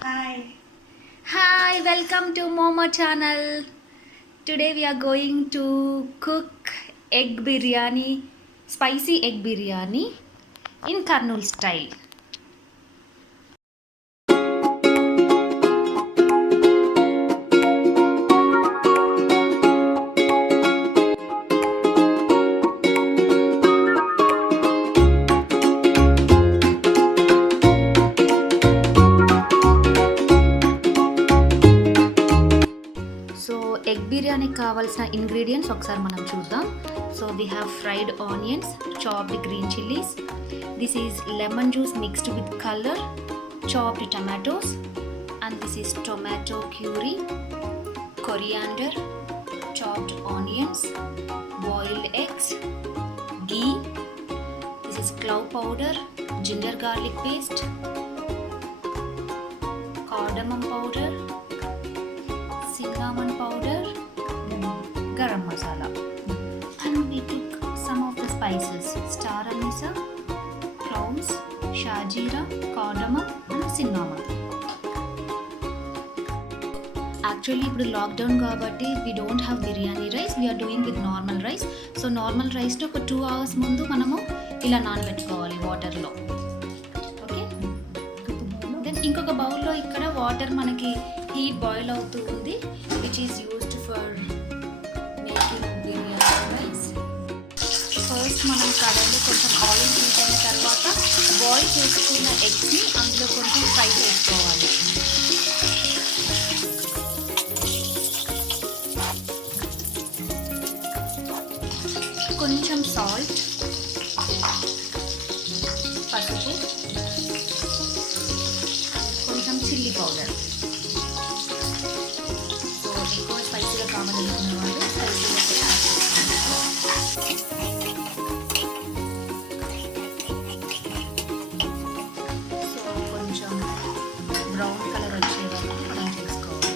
Hi. Hi, welcome to Momma channel. Today we are going to cook egg biryani, spicy egg biryani in Karnool style. So egg బిర్యానీకి కావాల్సిన ఇంగ్రీడియంట్స్ ఒకసారి మనం చూద్దాం. So we have fried onions, chopped green chillies. This is lemon juice mixed with colour, chopped tomatoes, and this is tomato puree, coriander, chopped onions, boiled eggs, ghee. This is clove powder, ginger garlic paste, cardamom powder, cinnamon powder, garam masala. And we took some of the spices: star anisa, cloves, shajira, cardamom, and cinnamon. Actually ఇప్పుడు lockdown కాబట్టి we don't have biryani rice, we're doing with normal rice. So normal రైస్ని ఒక 2 hours ముందు మనము ఇలా నానబెట్టుకోవాలి వాటర్లో. Okay, then ఇంకొక బౌల్లో ఇక్కడ వాటర్ మనకి హీట్ బాయిల్ అవుతూ ఉంది, which is used for making biryani rice. First మనం కడాయిలో కొంచెం ఆయిల్ హీట్ అయిన తర్వాత బాయిల్ చేసుకున్న ఎగ్స్ని అందులో కొంచెం ఫ్రై చేసుకోవాలి. కొంచెం సాల్ట్, పసుపు, కొంచెం చిల్లీ పౌడర్. సో ఎక్కువ స్పైసీగా కావాలనుకునే వాళ్ళు స్పైసీగా కూడా యాడ్ చేసుకోవాలి. సో కొంచెం బ్రౌన్ కలర్ వచ్చే వరకు ఫ్రై చేసుకోవాలి.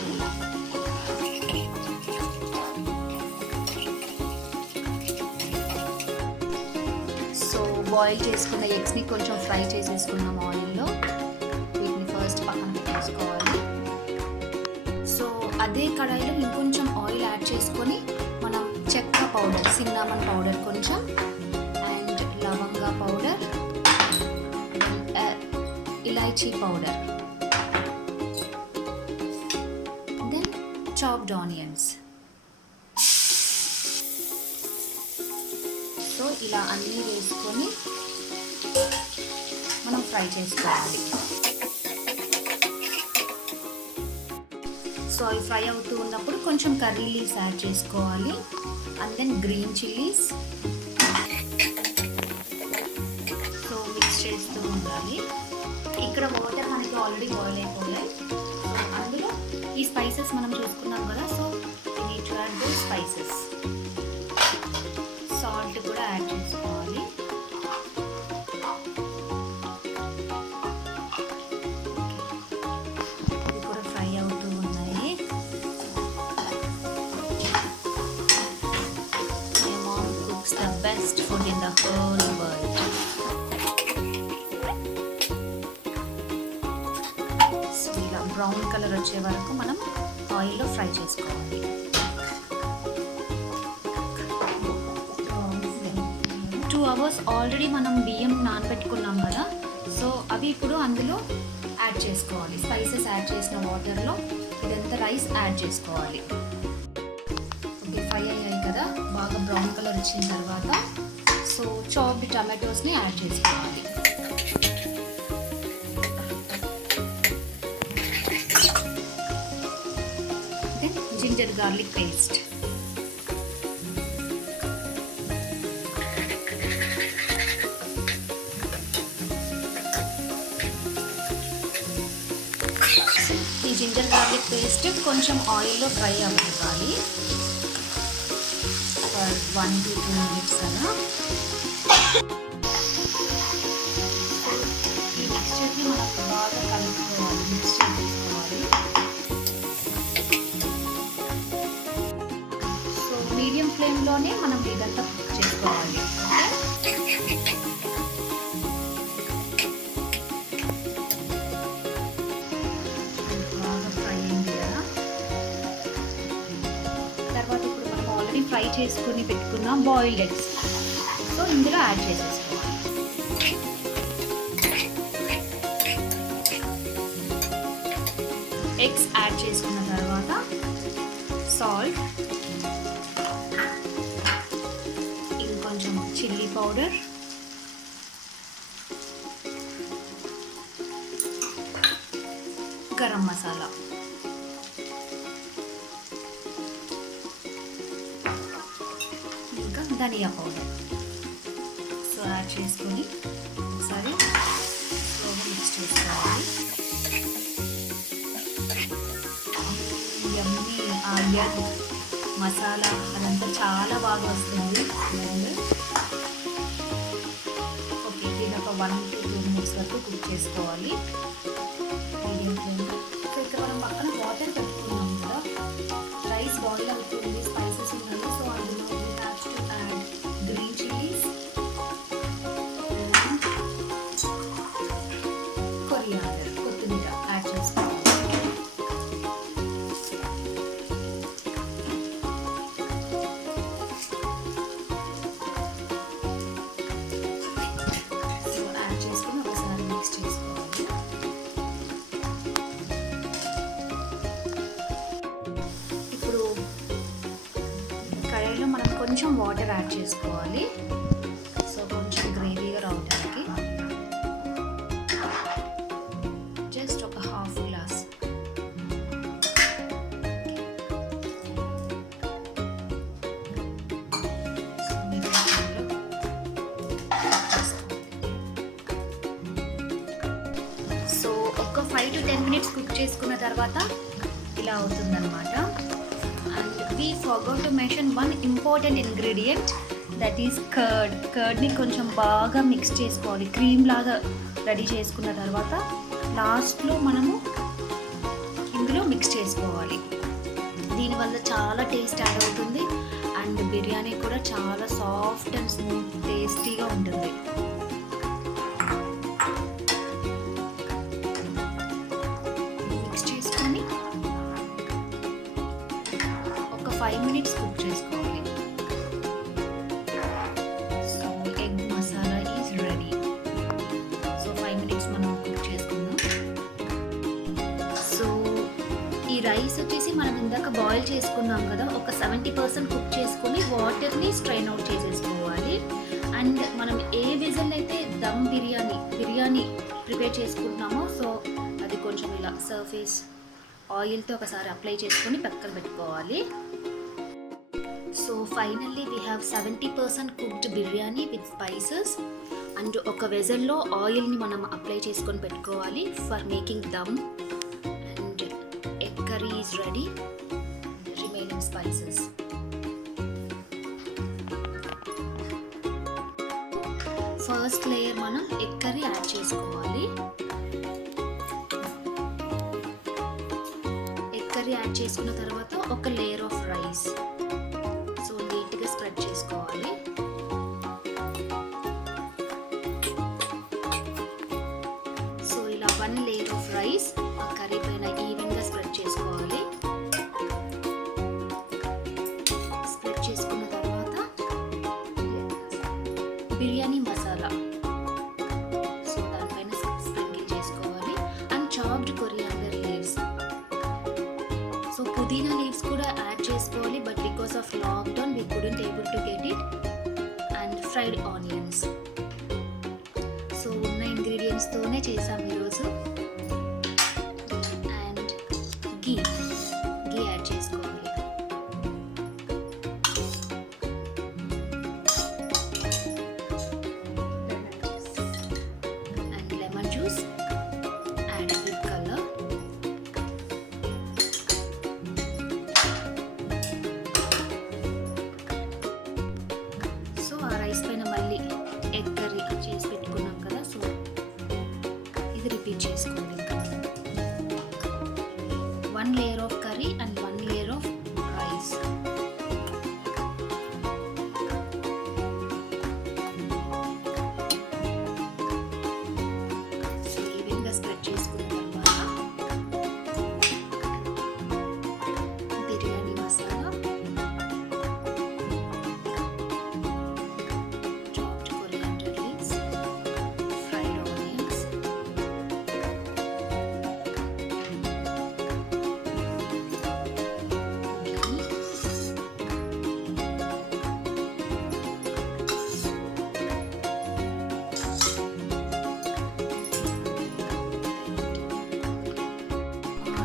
బాయిల్ చేసుకున్న ఎగ్స్ని కొంచెం ఫ్రై చేసేసుకున్నాం ఆయిల్లో. వీటిని ఫస్ట్ పక్కన పెట్టేసుకోవాలి. సో అదే కడాయిలో ఇంకొంచెం ఆయిల్ యాడ్ చేసుకొని మనం చెక్క పౌడర్, సిన్నామన్ పౌడర్ కొంచెం, అండ్ లవంగా పౌడర్, ఇలాచీ powder, then chopped onions. So ఇలా అన్నీ వేసుకొని మనం ఫ్రై చేసుకోవాలి. సో అవి ఫ్రై అవుతూ ఉన్నప్పుడు కొంచెం కర్రీ లీవ్స్ యాడ్ చేసుకోవాలి, and then green chillies. So mix చేస్తూ ఉండాలి. ఇక్కడ వాటర్ మనకి ఆల్రెడీ బాయిల్ అయిపోయాయి. సో అందులో ఈ స్పైసెస్ మనం చూసుకున్నాం కదా, so we need to add those spices. Salt కూడా యాడ్ చేసుకోవాలి. ఇది కూడా ఫ్రై అవుతూ ఉన్నాయి. My mom cooks the best food in the whole world. So ఇలా బ్రౌన్ కలర్ వచ్చే వరకు మనం ఆయిల్లో ఫ్రై చేసుకోవాలి. 2 hours ఆల్రెడీ మనం బియ్యం నానబెట్టుకున్నాం కదా, సో అవి ఇప్పుడు అందులో యాడ్ చేసుకోవాలి. స్పైసెస్ యాడ్ చేసిన వాటర్లో ఇదంతా రైస్ యాడ్ చేసుకోవాలి. ఓకే, ఫ్రై అయ్యాయి కదా, బాగా బ్రౌన్ కలర్ వచ్చిన తర్వాత సో చాప్డ్ టమాటోస్ని యాడ్ చేసుకోవాలి. Then ginger garlic paste. ఈ జింజర్ గార్లిక్ పేస్ట్ కొంచెం ఆయిల్లో ఫ్రై అవ్వాలి ఫర్ 1 to 2 minutes అలా. ఈ మిక్స్చర్ని మనం బాగా కలుపుకోవాలి, మిక్స్ చేసుకోవాలి. సో మీడియం ఫ్లేమ్లోనే మనం ఇదంతా కుక్ చేసుకోవాలి. ఓకే, ఫ్రై చేసుకుని పెట్టుకున్న బాయిల్డ్ ఎగ్స్ సో ఇందులో యాడ్ చేసేసుకోవాలి. ఎగ్స్ యాడ్ చేసుకున్న తర్వాత సాల్ట్, ఇంకొంచెం చిల్లీ పౌడర్, గరం మసాలా, ఇంకా ధనియా పౌడర్ సో యాడ్ చేసుకొని ఒకసారి స్లోగా మిక్స్ చేసుకోవాలి. యమ్మీ ఆనియన్ మసాలా అదంతా చాలా బాగా వస్తుంది. ఓకే, దీని ఒక 1 to 2 minutes వరకు కుక్ చేసుకోవాలి మీడియం ఫ్లేమ్లో. సో ఇక్కడ మనం పక్కన వాటర్ పెట్టుకున్నాం కదా, రైస్ బాయిల్ అవుతుంది, స్పైసెస్ ఉన్నాయి. సో అందులో we have to add green chillies, coriander, కొత్తిమీర యాడ్ చేసుకోవాలి. కడాయిలో మనం కొంచెం వాటర్ యాడ్ చేసుకోవాలి. సో కొంచెం గ్రేవీగా రావడానికి జస్ట్ ఒక హాఫ్ గ్లాస్. సో ఒక 5 to 10 minutes కుక్ చేసుకున్న తర్వాత ఇలా అవుతుందన్నమాట. And we forgot to mention one important ingredient, that is curd. కర్డ్ని కొంచెం బాగా మిక్స్ చేసుకోవాలి, క్రీమ్ లాగా రెడీ చేసుకున్న తర్వాత లాస్ట్లో మనము ఇందులో మిక్స్ చేసుకోవాలి. దీనివల్ల చాలా టేస్ట్ యాడ్ అవుతుంది అండ్ బిర్యానీ కూడా చాలా సాఫ్ట్ అండ్ స్మూత్ టేస్టీగా ఉంటుంది. మిక్స్ చేసుకొని 5 minutes కుక్ చేసుకోవాలి. So egg masala is ready. So 5 minutes మనం కుక్ చేసుకుందాం. సో ఈ రైస్ వచ్చేసి మనం ఇందాక బాయిల్ చేసుకున్నాం కదా, ఒక 70% కుక్ చేసుకొని వాటర్ని స్ట్రెయిన్ అవుట్ చేసేసుకోవాలి. అండ్ మనం ఏ విజిల్ అయితే దమ్ బిర్యానీ ప్రిపేర్ చేసుకుంటున్నామో సో అది కొంచెం ఇలా సర్ఫేస్ ఆయిల్తో ఒకసారి అప్లై చేసుకొని పక్కన పెట్టుకోవాలి. సో ఫైనల్లీ వీ హ్యావ్ 70% కుక్డ్ బిర్యానీ విత్ స్పైసెస్. అండ్ ఒక వెజల్లో ఆయిల్ని మనం అప్లై చేసుకొని పెట్టుకోవాలి for making them. And egg curry is ready, remaining spices. First layer మనం ఎగ్ కర్రీ యాడ్ చేసుకోవాలి. ఎగ్ కర్రీ యాడ్ చేసుకున్న తర్వాత ఒక లేయర్ ఆఫ్ రైస్ సో నీట్గా స్ప్రెడ్ చేసుకోవాలి. సో ఇలా 1 లేయర్ ఆఫ్ రైస్ ఆ కర్రీ పైన ఈవెన్గా స్ప్రెడ్ చేసుకోవాలి. స్ప్రెడ్ చేసుకున్న తర్వాత బిర్యానీ మసాలా సో దానిపైన స్ప్రింకిల్ చేసుకోవాలి. And chopped coriander leaves, so పుదీనా లీవ్స్ కూడా యాడ్ చేసుకోవాలి. But because of lockdown we couldn't able to get it. And fried onions. So ఉన్న ఇంగ్రీడియంట్స్తోనే చేసాం ఈరోజు. అండ్ గీ యాడ్ చేసుకోవాలి. And lemon juice add with colour. So ఆ రైస్ పైన మళ్ళీ ఎగ్ కర్రీ చేసి పెట్టుకున్నాం కదా, సో ఇది రిపీట్ చేసుకోండి. ఇంకా 1 layer of curry and 1 layer of rice. So ఈవెన్గా స్ప్రెడ్ చేసుకున్న తర్వాత బిర్యానీ మసాలా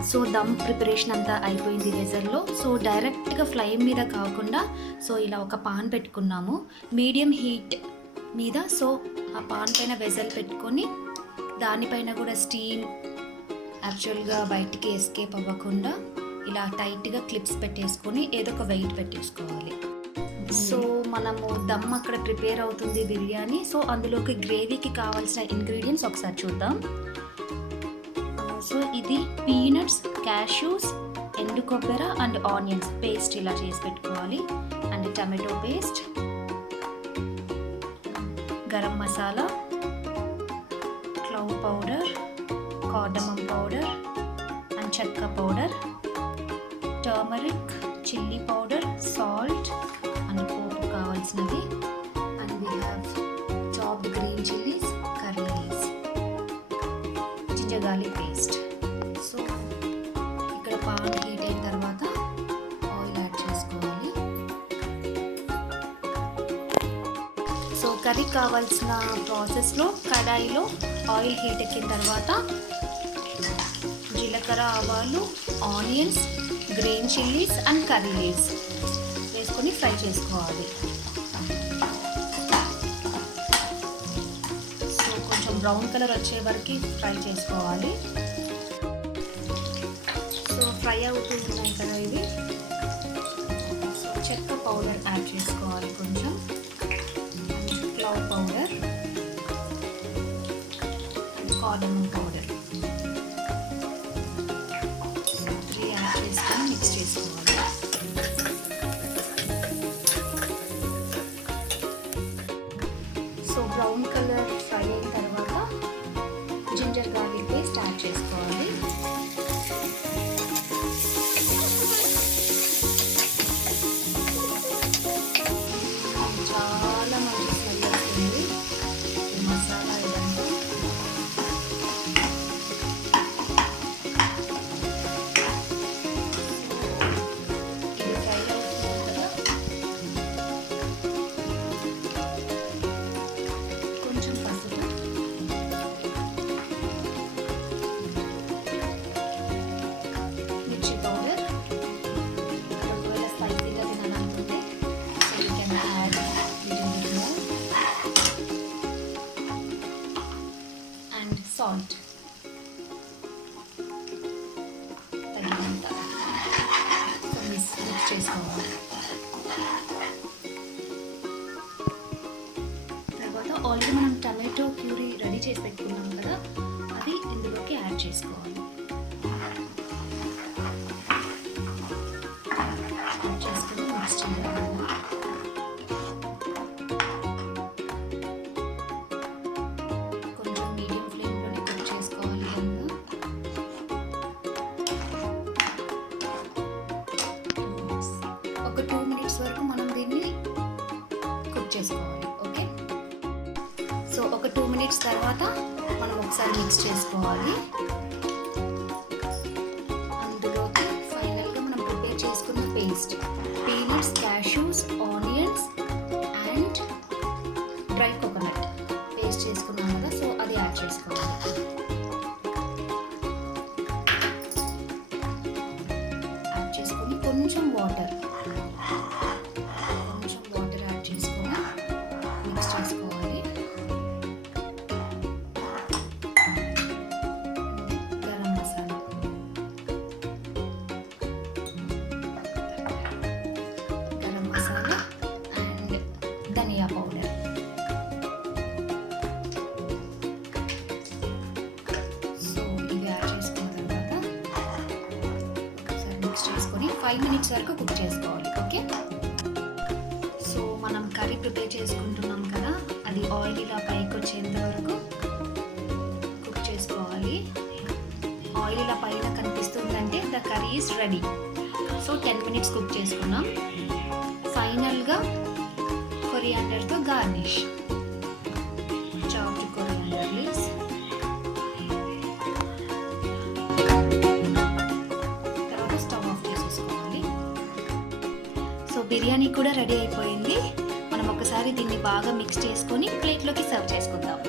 సో దమ్ ప్రిపరేషన్ అంతా అయిపోయింది వెజల్లో. సో డైరెక్ట్గా ఫ్లేమ్ మీద కాకుండా సో ఇలా ఒక పాన్ పెట్టుకున్నాము మీడియం హీట్ మీద. సో ఆ పాన్ పైన వెజల్ పెట్టుకొని దానిపైన కూడా స్టీమ్ యాక్చువల్గా బయటికి ఎస్కేప్ అవ్వకుండా ఇలా టైట్గా క్లిప్స్ పెట్టేసుకొని ఏదో ఒక వెయిట్ పెట్టేసుకోవాలి. సో మనము దమ్ అక్కడ ప్రిపేర్ అవుతుంది బిర్యానీ. సో అందులోకి గ్రేవీకి కావాల్సిన ఇంగ్రీడియంట్స్ ఒకసారి చూద్దాం. సో ఇది పీనట్స్, క్యాష్యూస్, ఎండు కొబ్బరి అండ్ ఆనియన్స్ పేస్ట్ ఇలా చేసి పెట్టుకోవాలి. And tomato paste, garam masala, clove powder, cardamom powder and చెక్క powder, turmeric, chilli powder, salt and పోపు కావాల్సినవి. And we have chopped green chillies, curry leaves, ginger garlic paste. So ఇక్కడ pan heat అయిన తర్వాత oil add చేసుకోవాలి. సో కర్రీకి కావాల్సిన ప్రాసెస్లో కడాయిలో ఆయిల్ హీట్ ఎక్కిన తర్వాత జీలకర్ర, ఆవాలు, onions, green chillies and curry leaves వేసుకొని ఫ్రై చేసుకోవాలి. సో కొంచెం బ్రౌన్ కలర్ వచ్చే వరకు ఫ్రై చేసుకోవాలి. సో ఫ్రై అవుతున్నాయి కదా ఇవి. సో చెక్క పౌడర్ యాడ్ చేసుకోవాలి కొంచెం, క్లవ్ పౌడర్, కార్డమమ్ పౌడర్ 3 యాడ్ చేసుకొని మిక్స్ చేసుకోవాలి. సో బ్రౌన్ కలర్ ఫ్రై అయిన తర్వాత జింజర్ గార్లిక్ పేస్ట్ యాడ్ చేసుకోవాలి. చాలా మంచి స్మెల్ వస్తుంది ఈ మసాలా ఇదంతా. ఇది ఫ్రై అవుతుంది కదా, కొంచెం పసుపు, మిర్చి పౌడర్. ఒకవేళ స్పైసీగా తినాలనుకుంటే so you can add little bit more. And salt తగినంత. సో మిక్స్ చేసుకోవాలి. తర్వాత ఆల్రెడీ మనం టమాటో ప్యూరీ రెడీ చేసి పెట్టుకున్నాం కదా, అది ఇందులోకి యాడ్ చేసుకోవాలి. యాడ్ చేసుకొని మిక్స్ చేయాలి. కొంచెం మీడియం ఫ్లేమ్లోనే కుక్ చేసుకోవాలి. ఒక 2 minutes వరకు మనం దీన్ని కుక్ చేసుకోవాలి. ఓకే, సో ఒక 2 minutes తర్వాత మనం ఒకసారి మిక్స్ చేసుకోవాలి. అందులోకి ఫైనల్గా మనం ప్రిపేర్ చేసుకున్న paste, peanuts, cashews, onions and dry coconut paste చేసుకున్నాం కదా, సో అది యాడ్ చేసుకోవాలి. యాడ్ చేసుకొని కొంచెం వాటర్ యాడ్ చేసుకొని మిక్స్ చేసుకోవాలి. Garam masala, and dhania powder. So ఇవి యాడ్ చేసుకున్న తర్వాత ఒకసారి మిక్స్ చేసుకొని 5 minutes వరకు కుక్ చేసుకోవాలి. ఓకే, సో మనం కర్రీ ప్రిపేర్ చేసుకుంటున్నాం కదా, అది ఆయిల్ ఇలా పైకి వచ్చేంత వరకు కుక్ చేసుకోవాలి. ఆయిల్ ఇలా పైన కనిపిస్తుందంటే the curry is ready. So 10 minutes cook చేసుకున్నాం. ఫైనల్గా కొరియాండర్తో గార్నిష్, చాప్డ్ కొరియాండర్ లీవ్స్. తర్వాత స్టవ్ ఆఫ్ చేసేసుకోవాలి. సో బిర్యానీ కూడా రెడీ అయిపోయింది. మనం ఒకసారి దీన్ని బాగా మిక్స్ చేసుకొని ప్లేట్లోకి సర్వ్ చేసుకుందాం.